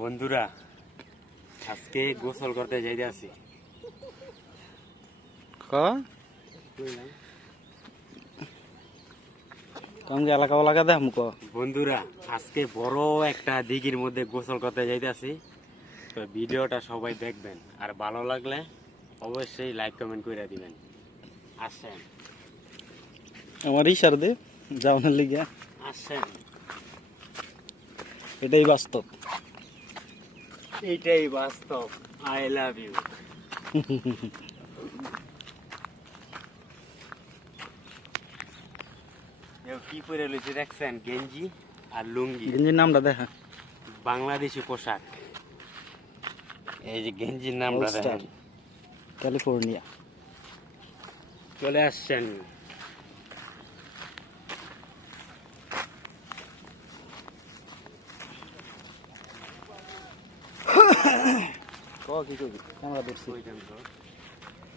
বন্ধুরা আজকে গোসল করতে যাইতে আছি। বন্ধুরা আজকে বড় একটা দিঘির মধ্যে গোসল করতে যাইতেছি। তো ভিডিওটা সবাই দেখবেন, আর ভালো লাগলে অবশ্যই লাইক কমেন্ট করে দিবেন। আসেন আমার ইশার দে যাওয়ার লিগে আসেন, এটাই বাস্তব। এইটাই বাস্তব। I love you. কি পরে লইছে দেখছেন? গেঞ্জি আর লুঙ্গি। গেঞ্জির নামটা দেখা, বাংলাদেশি পোশাক। এই যে গেঞ্জির নামটা দেখেন, ক্যালিফোর্নিয়া। চলে আসছেন।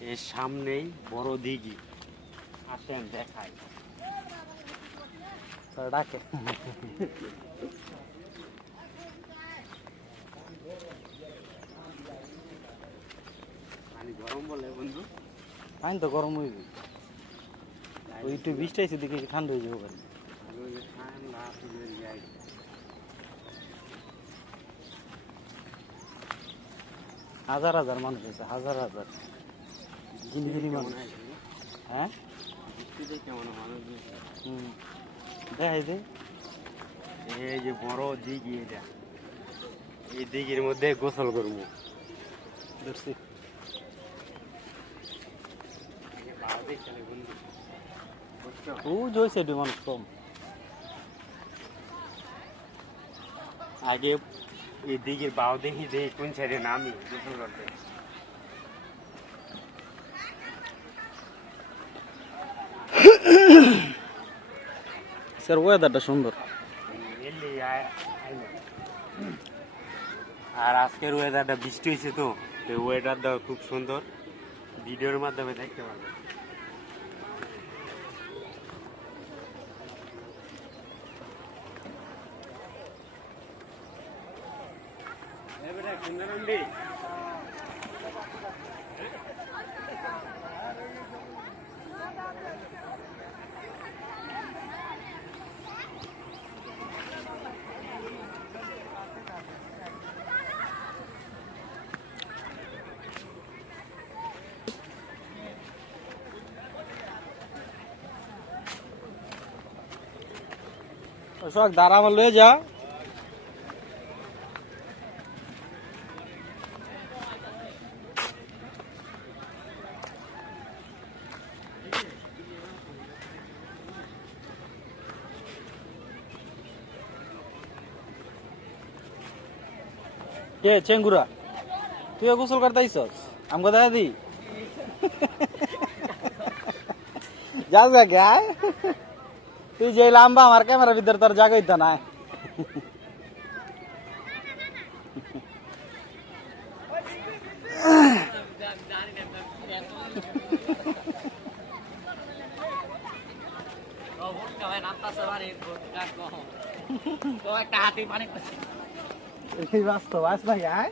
এর সামনেই বড় দিঘি। আসেন দেখাই। ডাকে পানি গরম বলে বন্ধু, পানি তো গরম হয়ে যাবে। ওই একটু বৃষ্টি আছে দেখে ঠান্ডা হয়ে যাবে। হাজার হাজার মানুষ আছে, হাজার হাজার জিনিস মানুষ। হ্যাঁ দেখাই দে। এই যে বড় দিঘি, এটা এই দিঘির মধ্যে গোসল করবো। দেখছি ও জয়ছে মানুষ কম। আগে এই দিঘির বাউ দেখি দেখি কোন সাইডে নামি গোসল করতে। স্যার ওয়েদারটা সুন্দর। আর আজকের ওয়েদারটা বৃষ্টি হয়েছে, তো ওয়েদারটা খুব সুন্দর। ভিডিওর মাধ্যমে দেখতে পারবেন। শখ দাঁড়া আমার লয়ে যা। কে চেঙ্গুরা, তুই গোসল করতে আইসস? আমাকে দেখা দি যাস গা গায়। তুই যে লাম্বা আমার ক্যামেরার ভিতরে তোর জায়গা হইতো না। বাস্তব আস ভাই আয়।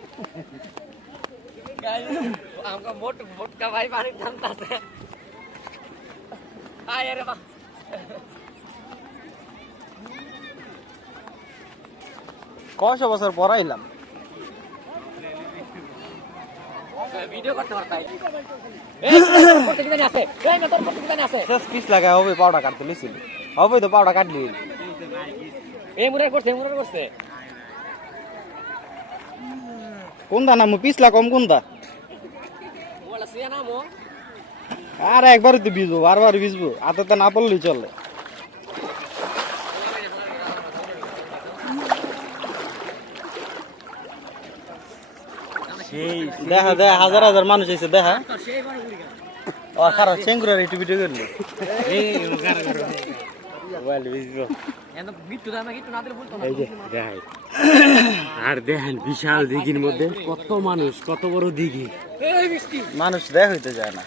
ভাই পানি টানতাছে। আয় রে বা কয়শো বছর পর আইলাম। ভিডিও করতে পারতাই। শেষ পিস লাগা হবে, পাউডার কাটতে লিছিল হবে তো, পাউডার কাটলি কোনটা নামো? পিছলা কম কোনটা? আর একবারই তো ভিজবো, বারবার ভিজবো, হাতে না পড়লেই চলে। দেখা দেখা হাজার হাজার মানুষ এসে দেখা। ও খারাপ চেঙ্গুরার একটু ভিডিও করলি। আর দেখেন বিশাল দিঘির মধ্যে কত মানুষ, কত বড় দিঘি। মানুষ দেখা হইতে যায় না।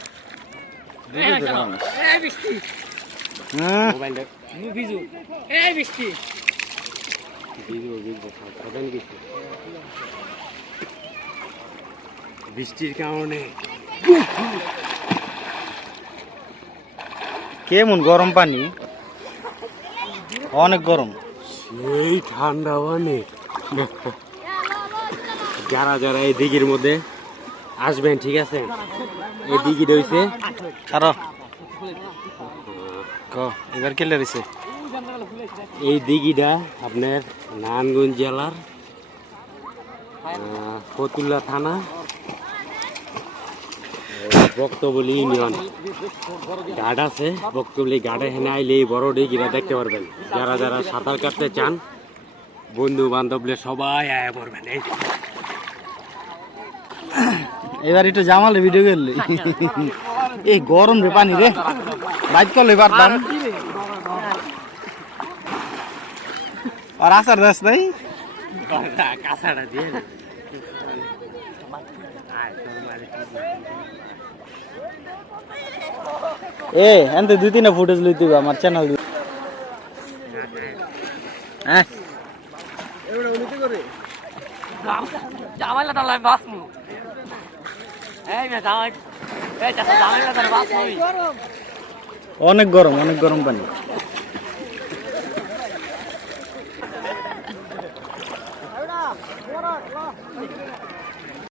মানুষ ভিজু এই বৃষ্টি ভিজবো খাবেন কিছু বৃষ্টির কারণে কেমন গরম পানি অনেক গরম এই ঠান্ডা অনেক যারা যারা এই দিঘির মধ্যে আসবেন ঠিক আছে এই দিঘি রয়েছে কারো ক এবার কেলে রয়েছে এই দিঘিটা আপনার নারায়ণগঞ্জ জেলার ফতুল্লা থানা বক্তবলী ইউনিয়ন গার্ড আছে বক্তবলী গার্ডে এখানে আইলে এই বড় দিঘিটা দেখতে পারবেন যারা যারা সাঁতার কাটতে চান বন্ধু বান্ধবদের সবাই আয়া পড়বেন এই এবার একটু জামালে ভিডিও করলি এই গরম রে পানি রে বাইক করলে পারতাম আর আসার দাস নাই কাঁচাটা দিয়ে এ এনতে 2-3 ফুটেজ লইতে আমার চ্যানেল হ্যাঁ জামাইলা তাহলে আমি বাসমু এই মে জামাই এই চাচা জামাইলা তাহলে বাসমু অনেক গরম পানি